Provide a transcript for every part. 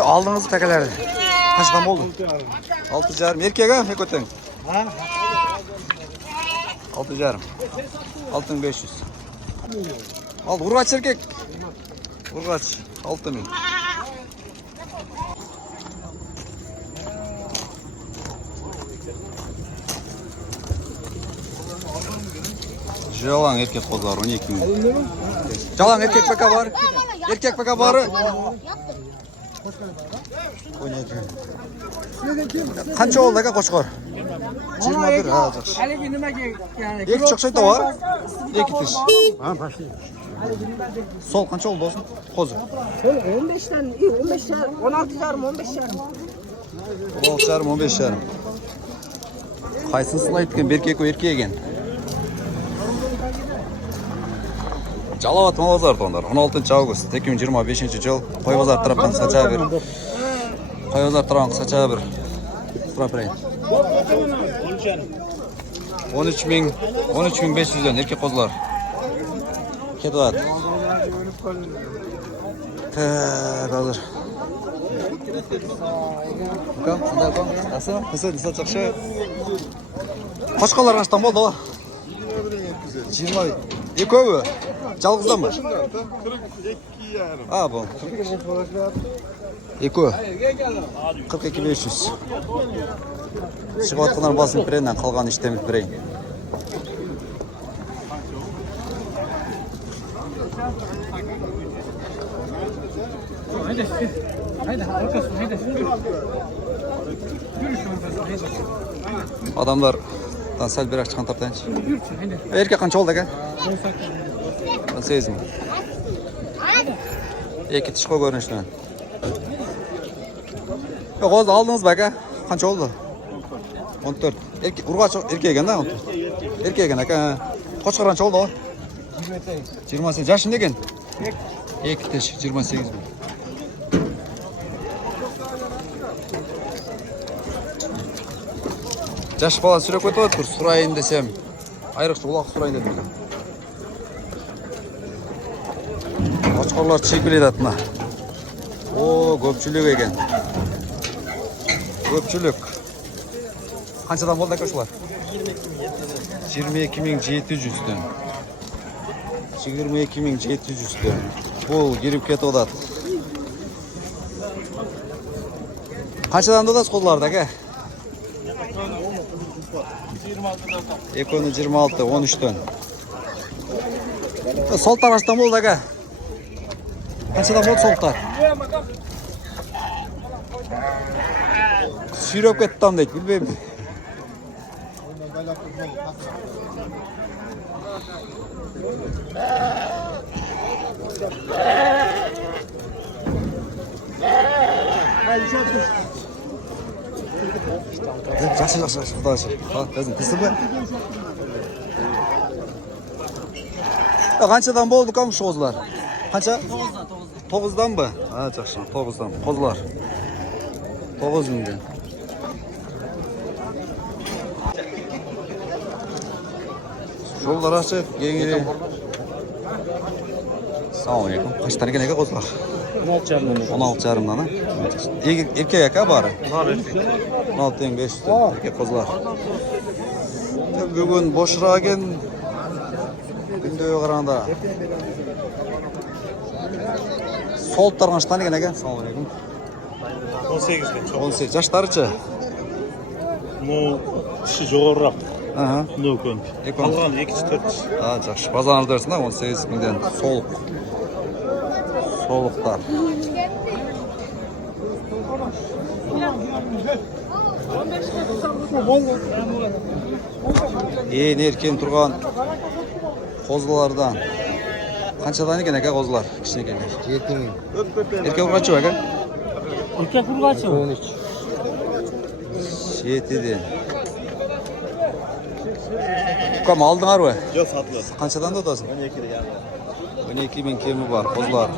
Aldınız tekelerdi. Kaçtan oldu? 6,5. Erkek ha? Ne kötü? 6,5. 6,500. Al urgaç erkek. Urgaç 6.000. Jalan erkek kozlar 12.000. Jalan erkek baka var. Erkek baka var. 12. Qancha oldu aka qo'shqor? 21. Ha, yaxshi. Haligi nimaga ya'ni Ikki chiqishda var. Ikki tish. Ha, boshlaydi. Sol qancha oldu olsun? Qo'zi. 15'ten 15 16,5 15,5. 16,5 15,5. Qaysin sılay etken berkek erkek ekan. Жалават мал базар тондар 16 август 2025 жыл Қой базар тарапынан қысқаша бір Қой базар тарапынан қысқаша бір сұрап берейін 13.500-ден еркек қозылар кетіп жатыр. Қазір қандай қасы? Қысы жақсы. Қошқалар қаштан болды ғой? 20 екеуі жалғыздан ба? 42,5. А, бұл. Екеуі 42,500. Шығып атқандар басын бірінен қалған іштеміз бірейін. Адамдар сәл бір ақ шыққан таптайыншы. Еркек қанша олды әке? 18 мың. Екі тіш қой көрінішінен. Қозды алдыңыз ба әке? Қанша олды? 14. Ұрғач еркек екен да? Еркек екен әке. Қошқар қанша олды ғой? 28. Жашын деген? Екі тіш 28 мың. Жаш бала сүрек өтіп отыр, сұрайын десем, айрықшы олақ сұрайын дедім. Қошқарлар чекіледі атына. О, көпчілік екен. Көпчілік. Қаншадан болды көшілер? 22.700-ден. 22.700-ден. Бұл керіп кетіп одады. Қаншадан додасы қолдыларды әке? Екөні 26, 13-тен. Солтар аштан болды әке? Қаншадан болды солтар? Сүйреп кеттім дейді, білбейм. Жақсы, құдайшы. Қазір кісі бі? Қаншадан болды қамшы қозылар? Қанша? 9-дан ба? Жақшы, 9-дан. Қозылар. 9.000-ден. Жолдар ашық, еңірі. Салам алейкум. Қаштан екен әке қозылар? 16,5-дан. Еркек әке бары? Бар еркек. 16,500-ден. Еркек қозылар. Бүгін бошыра екен. Күнде қарағанда. Солттар қаштан екен әке? Салам алейкум. 18'den. 18. Жаштарычы? Кіші жоғырырақ. Аха. Көн. Қалған 2-4. Жақшы. Базарыңыз дәрсін 18.000-ден солық. Солықтар. Ең еркен тұрған қозылардан. Қаншадан екен әке қозылар? Кішіне келген. 7.000. Еркек ұрғачы әке? Erkek urgachi. 13. 7-ден. Қам алдыңар бі? Жоқ, сатылыр. Қаншадан да отасың? 12'den. 12.000 кемі бар, қозылар.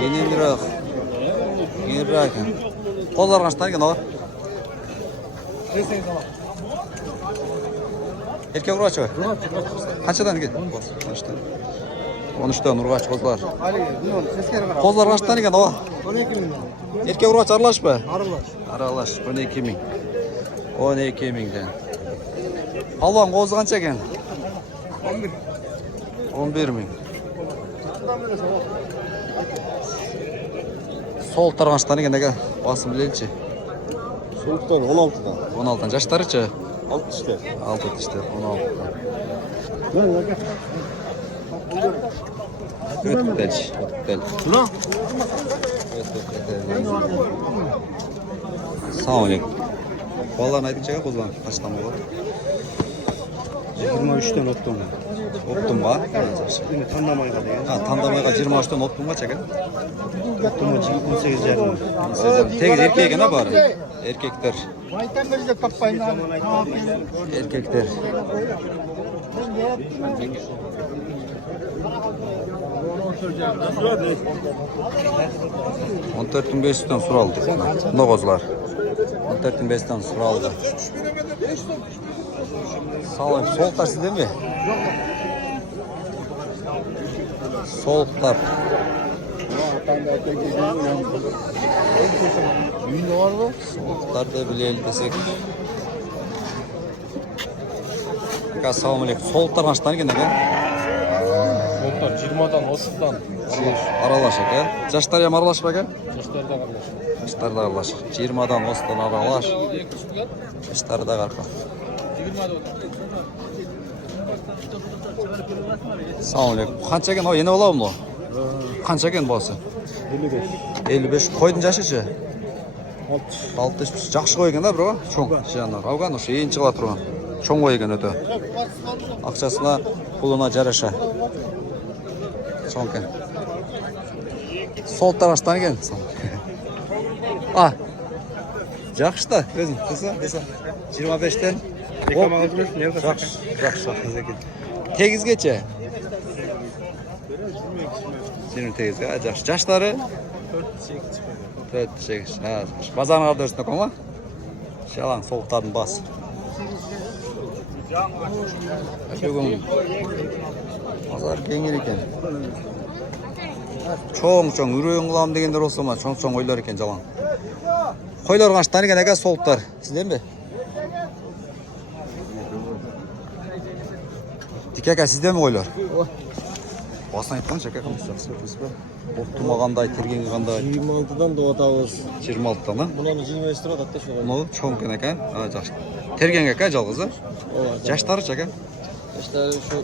Енемірақ. Енемірақ екен. Қозылар қаншадан екен олар? Еркек ұрғачы бі? Қаншадан екен? 13'ten urgaç kozlar. Kozlar kaçtan ekan o? 12 bin. Erkek urgaç aralaş mı? Arılaş. Aralaş 12 ming. 12 mingden. Palvan qo'zi qancha ekan? 11. 11 ming. Sol tarafdan ekan aka. Basın bilelim-chi. Soğuktan 16'dan. 16dan yaşları-chi? 6 işte. 6 işte 16dan. Öttel. Buna? Sağ aleyküm. Vallahi aytınca qo'zlan qachdan bo'ladi? 23'ten ottum. Optum ba? Yine tanımayla degan. Ha, tandamayga 23dan optum qancha ekan? Ottum 18 yarım. Tegiz erkek ekan bari. Erkekler. Maytan verecek tapayın. Erkekler. On 4.500'dan suraldı. Bunda kozlar. 14.500'dan suraldı. Sağ olun. Soğuklar sizde mi? Soğuklar. Soğuklar da bilelim desek. Assalamu alaikum. Soğuklar kaçtan ekan aka? Soğuktan 20'dan 30'dan. Aralaş aka. Yaşlar ham aralaş aka? Yaşlarda kardeş. Yaşlar da aralaş. 20'dan 30'dan aralaş. Yaşlar da qarqa. Assalamu alaikum. Qancha ekan o? Yeni olamı? Qancha ekan bosi? 55. 55. Qo'yding yashi-chi? 60. 60. Yaxshi qo'y ekan-da, bro. Cho'ng. Jiyanlar. Avgan o'sha eng chiqib turgan. Cho'ng qo'y ekan o'ta. Aqchasina, puluna jarasha. Cho'ng ekan. Sol tarafdan ekan. Ah. Yaxshi-da, o'zing. Desa. 25dan. Reklam aldınız mı? Nerede? Yaxshi. Tegizgacha. 28 ga yaxshi. Yoshlari 4-8. Ha, bozorni qadrsizda qo'yma. Shalang sovuqlarni bas. Bugun bozor kengir ekan. Cho'ng yurayın qilaman deganlar bo'lsa, mana cho'ng qo'ylar ekan jalan. Qo'ylar qanchdan ekan aka sovuqlar? Sizdanmi? Dik aka sizdanmi qo'ylar? Басын айтқанша aka қымыз ба? Оптумағандай, тергенге қандай? 26'dan doğatağız. 26'dan да? Bunu 25 lira da şöyle. Мұны чоң екен aka. Жақсы. Тергенге aka жалғызы? Жаштары aka? İşte şu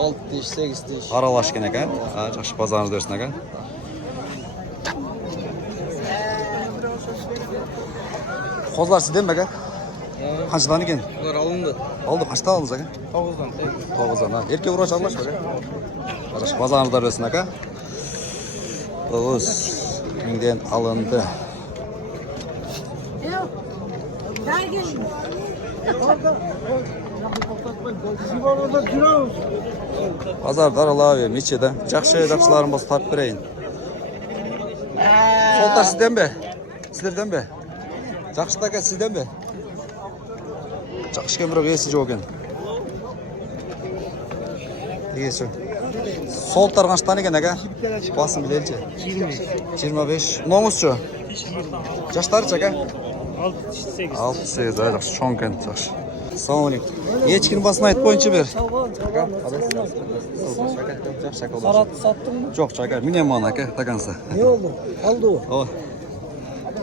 6 diş, 8 diş. Аралаш екен aka. Жақсы базарыңыз берсін aka. Қозылар сізден бе aka? Қаншадан екен? Bunlar alındı. Алды, қаншадан алдыңыз aka? 9'dan. 9'dan. Еркек ұраш аралаш ба aka? Қараш, базарыңыздар берсін aka. 9 мыңден алынды. Базарды аралап ем, ичеді. Жақшыларым болса тап берейін. Солтар сізден бе? Сіздерден бе? Жақшылар aka сізден бе? Жақшы кеміріп есі жоқ екен. Есі. Солтар қаншадан екен aka? Басын білелші. 25. Nomusçu. Yaşları aka? 6-8. Жақсы, чоң екен, жақсы. Assalamu alaikum. Echkinin basını ayt boyunca bir. Sattın mı? Жоқ, aka. Minen bana aka, takansa. Ne oldu? Aldı o. O.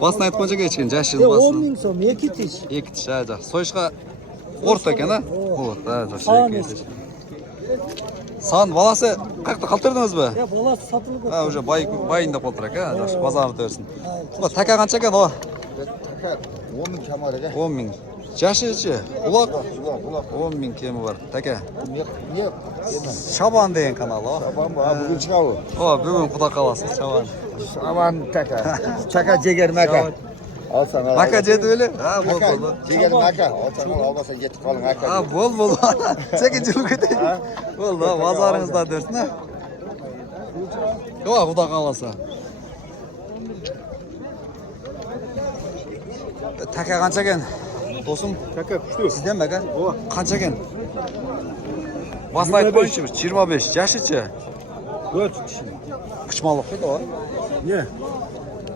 Basını ayt boyunca echkinin, yaşın 10 basını. bin son, 2 diş. 2 tiş, жақсы. Soyışqa orta eкен, ha? O, жақсы. Sağ Sağın balası қаяқта қалтырдыңыз ба? Ya balası satılık. Ha, уже bayında болтыр aka, жақсы. Базарыңызды берсін. Taka қанша екен o? Taka 10 bin kemar ege. 10 min. Yaşı Ulak 10 bin kemi var. Taka. Niye? Şaban deyen kanal o. Tamam bu bugün çıkağı. O bugün kuda kalası Şaban. Aman taka. Taka ceger maka. Al sana. Maka jedi öyle. Ha bol Maka. bol. Ceger maka. Al sana almasa yetip kalın maka. Ha bol. Çekicilik edeyim. Bol da pazarınızda dersin ha. Yok kuda kalası. Taka kança eken? Dostum. Taka kuştu. Sizden mi aka? Kança eken? Basın ayt boyunca bir 25. Yaşıçı? 4 kişi. Kıçmalık değil o. Ne?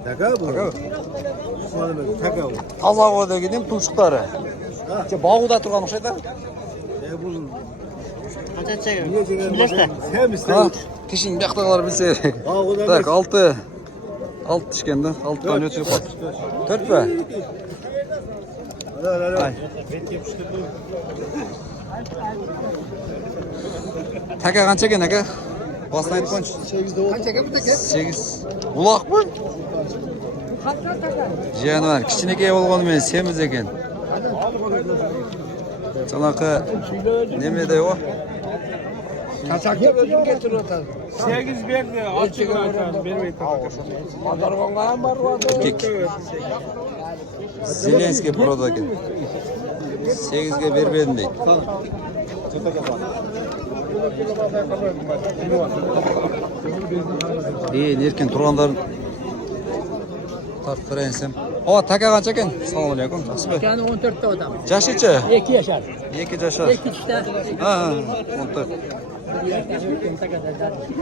Taka bu. Taka bu. Таза ғой деген тұмшықтары. Бағуда тұрған ұқсайды. Bu Kaça çekiyor? niye çeker? Bilirsin. Hem Ha, ister. кешін бияқтағылар білсе. Bağda Так, 6. 6 ішкен да. 6-тан өтіп қалды. 4 пе? Ай. Така қанша екен әке? Басын айтып қойыншы. 8. Бұлақ бұл? Жануар, кішінекей болғанымен семіз екен. Жаңағы немеде о? 8 verdi. Açık açan vermeyi Erkek. Зеленский burada екен. 8-ге бербедім дейді. Еркен тұрғандарын тартып берейінсем. О, така қанша екен? Салам алейкум. Жақсы бе? Yani 14'te adam. Жашы ше? 2 yaşar. 2 жашар. 2 işte. Ha, 14.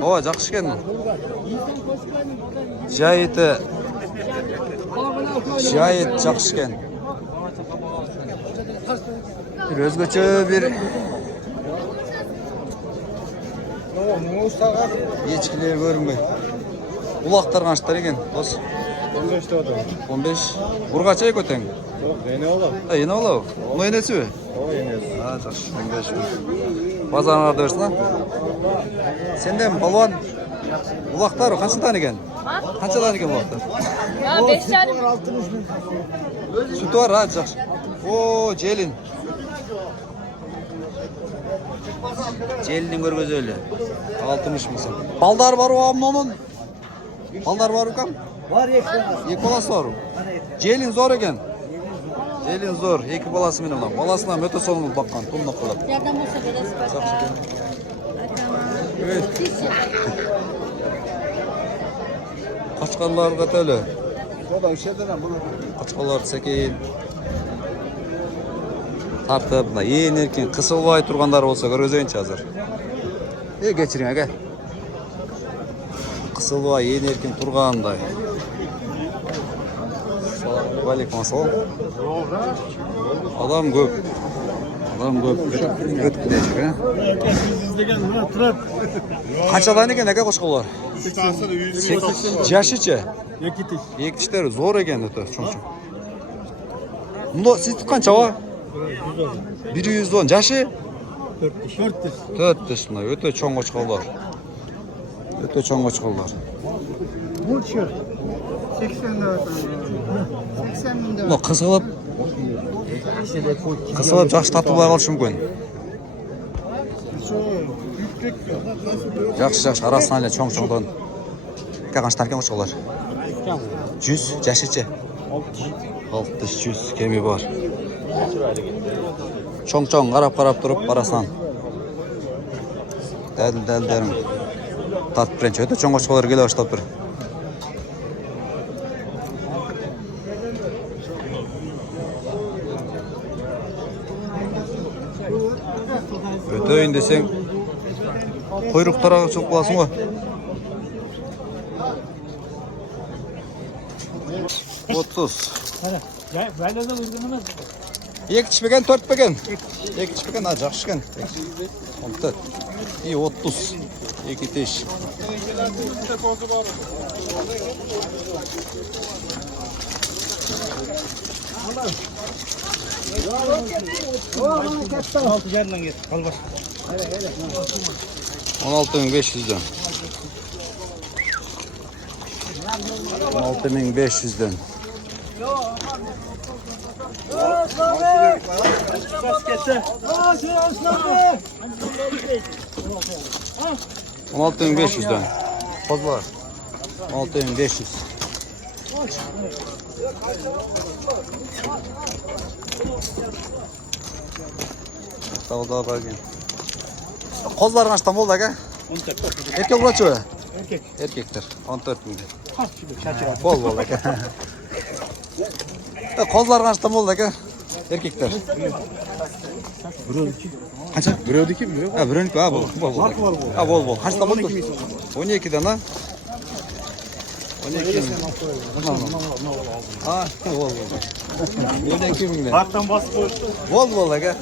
О, жақсы екен. Жайыты. Жайыт жақсы екен. Bir özgöçö bir ешкілер көрінбей. Улақтар қаншықтар екен, дос? 15 adam. 15. Ұрғача ек өтең? Yok, ne oğlum? Ені олау? Мұны енесі бе? O yengesi. Жақсы, 15. Базарыңа дөрсін, Сенден балуан улақтар қаншадан екен? Қаншадан екен улақтар? Ya 5 tane. Sütü var ha, жақсы. О, желін. Желінің көргөз өлі. 60 мыңсың. Балдар бар оғам оның? Балдар бар ұқам? Var ya. Екі баласы бар. Желін зор екен. Желін зор. Екі баласы мен оған. Баласына өте соңын баққан. Тұлына қылып. Yerden olsa biraz bakar. Қашқарларға төлі. O da işlerden bunu. Қашқарлар сәкейін. Тартып, ең еркен қысылбай тұрғандар болса көргізейінші азыр. Кешірің әке. Қысылбай ең еркен тұрғандай. Алейкум ассалам. Адам көп. Адам көп. Өтіп кетешік, ә? Қаншадан екен әке қошқалар? Жашы ше? Екітіштері зор екен өте, чоң-чоң. Мұнда сіздік қанша ва? 110. Жашы? 4 мына өте чоң қошқалар. Өте чоң қошқалар. Мұнда қысылып жақсы тартылбай қалышы мүмкін. Жақсы арасынан әлі чоң-чоңдан. Қанша таркен қошқалар? 100. Жашы ше? 600 кеми бар. Чоң-чоң қарап тұрып барасан. Дәл-дәлдерім тартып бірінші. Өте чоң қошқалар келе баштап тұр. Өтейін десең қойрықтарға шығып қаласың ғой. 30. Екі ішпеген, 4 пеген? Екі ішпеген, жақсы ішкен. 14. 30. Екі теш. Altı yerden git. Al baş. 16.500'den. 16.500'den. On 16.500'den. Fazla. 16.500. Daha bakayım. Kozlar kaçtan oldu aga? 14. Erkek kaç o? Erkek. Erkekler. 14 bin. Kaç kilo şaşır. Bol aga. Kozlar kaçtan oldu aga? Erkekler. Qancha? Birovniki mi? Yo'q. Ha, birovniki. Ha, bol. Marka var bu. Ha, bol. Qancha bo'ldi? 12 dan, ha? 12 ming. Ha, bol. 12 mingdan. Kartdan basıp koydu. Bol aka.